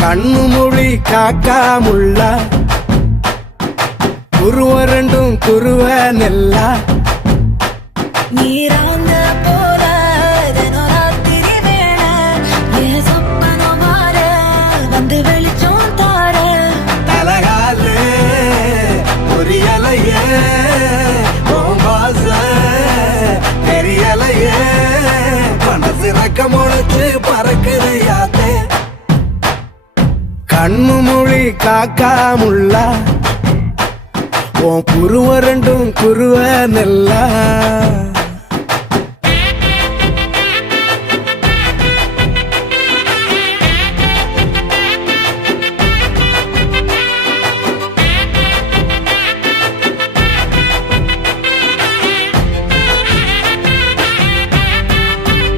கண்ணு மொழி காக்காமுள்ள குருவரண்டும் குருவ நெல்லா நீராங்க போல தினராத்திரி வேள என் சொப்பனம் மாற வந்து வெளிச்சம் தார தலகாலு புரியலையே பாச தெரியலையே மனசு ரக்க முளைச்சு பறக்குது யாத்தே கண்ணு மொழி காக்காமுள்ள உன் குருவ ரெண்டும் குருவ நெல்லா